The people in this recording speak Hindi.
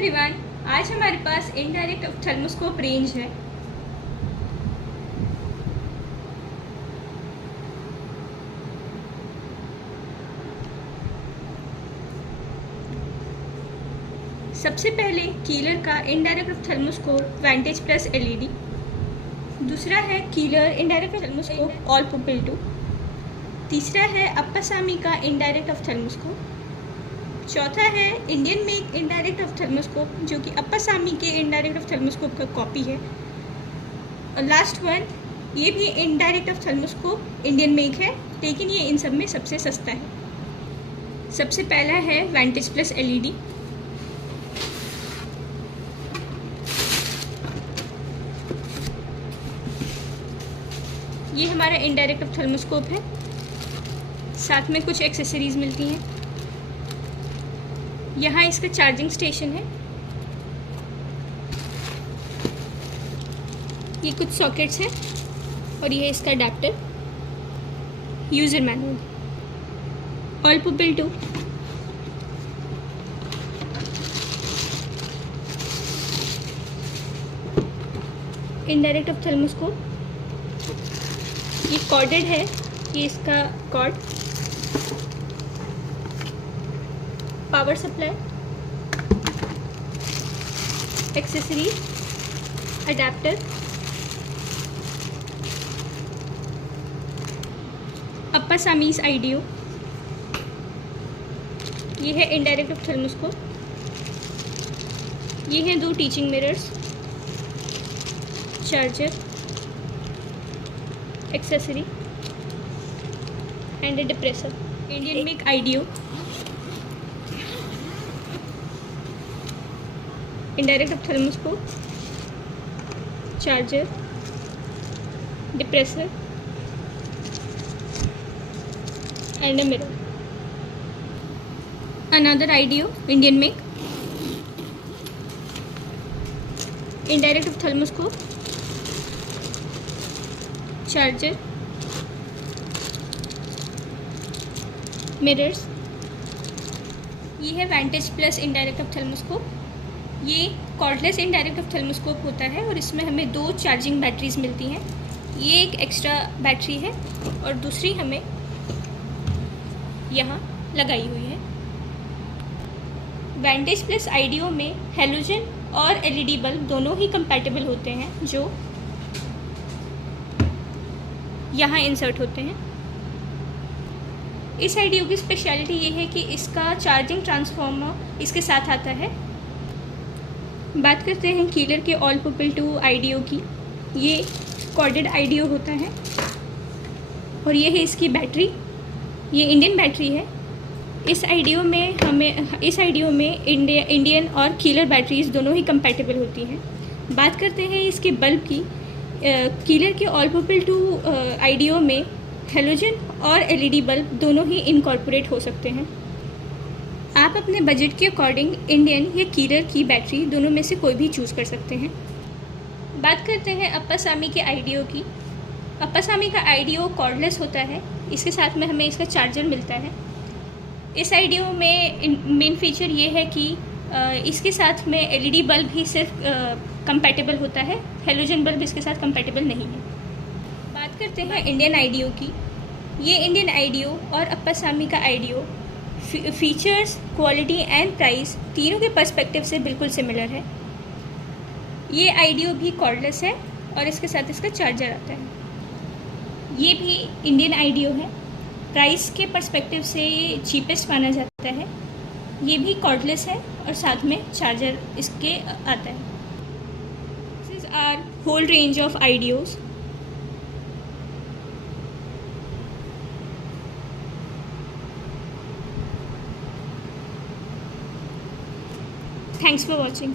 एवरीवन, आज हमारे पास इनडायरेक्ट ऑप्थेल्मोस्कोप रेंज है। सबसे पहले कीलर का इनडायरेक्ट ऑप्थेल्मोस्कोप वेंटेज प्लस एलईडी, दूसरा है killer indirect ophthalmoscope all pupil 2, तीसरा है अप्पासामी का इनडायरेक्ट ऑप्थेल्मोस्कोप, चौथा है इंडियन मेक इनडायरेक्ट ऑप्थेल्मोस्कोप जो कि अप्पासामी के इनडायरेक्ट ऑप्थेल्मोस्कोप का कॉपी है, और लास्ट वन ये भी इनडायरेक्ट ऑप्थेल्मोस्कोप इंडियन मेक है, लेकिन ये इन सब में सबसे सस्ता है। सबसे पहला है वेंटेज प्लस एलईडी। ये हमारा इनडायरेक्ट ऑप्थेल्मोस्कोप है, साथ में कुछ एक्सेसरीज मिलती हैं। यहाँ इसका चार्जिंग स्टेशन है, ये कुछ सॉकेट्स हैं और ये इसका adapter. User manual. All pupil 2, indirect ophthalmoscope, ये कॉर्डेड है, ये इसका cord, power supply, accessory, adapter, Appasamy's आईडियो, ये है इनडायरेक्ट ऑप्थेल्मोस्कोप, ये हैं 2 teaching mirrors, charger, accessory and a depressor. Indian make आईडियो, indirect ophthalmoscope, charger, depressor and a mirror. Another आईडियो Indian make, indirect ophthalmoscope, charger, mirrors. ये है वेंटेज प्लस इनडायरेक्ट ऑप्थेल्मोस्कोप। ये कॉर्डलेस इनडायरेक्ट ऑप्थेल्मोस्कोप होता है और इसमें हमें 2 चार्जिंग बैटरीज मिलती हैं। ये एक एक्स्ट्रा बैटरी है और दूसरी हमें यहाँ लगाई हुई है। वेंटेज प्लस आईडियो में हेलोजन और एलईडी बल्ब दोनों ही कंपैटिबल होते हैं, जो यहाँ इंसर्ट होते हैं। इस आईडियो की स्पेशलिटी ये है कि इसका चार्जिंग ट्रांसफार्मर इसके साथ आता है। बात करते हैं कीलर के ऑल पुपिल 2 आईडियो की। ये कॉर्डेड आईडियो होता है और ये है इसकी बैटरी, ये इंडियन बैटरी है। इस आईडियो में इंडियन और कीलर बैटरीज दोनों ही कंपैटिबल होती हैं। बात करते हैं इसके बल्ब की। कीलर के ऑल पुपिल 2 आईडियो में हेलोजन और एलईडी बल्ब दोनों ही इनकॉर्पोरेट हो सकते हैं। आप अपने बजट के अकॉर्डिंग इंडियन या कीलर की बैटरी दोनों में से कोई भी चूज़ कर सकते हैं। बात करते हैं अप्पासामी के आईडियो की। अप्पासामी का आईडियो कॉर्डलेस होता है, इसके साथ में हमें इसका चार्जर मिलता है। इस आईडियो में मेन फीचर ये है कि इसके साथ में एलईडी बल्ब ही सिर्फ कंपैटिबल होता है, हेलोजन बल्ब इसके साथ कंपैटिबल नहीं है। बात करते हैं इंडियन आईडियो की। ये इंडियन आईडियो और अप्पासामी का आईडियो फीचर्स, क्वालिटी एंड प्राइस तीनों के पर्सपेक्टिव से बिल्कुल सिमिलर है। ये आईडियो भी कॉर्डलेस है और इसके साथ इसका चार्जर आता है। ये भी इंडियन आईडियो है, प्राइस के पर्सपेक्टिव से ये चीपेस्ट माना जाता है। ये भी कॉर्डलेस है और साथ में चार्जर इसके आता है। This is our whole range of आईडियोज। Thanks for watching.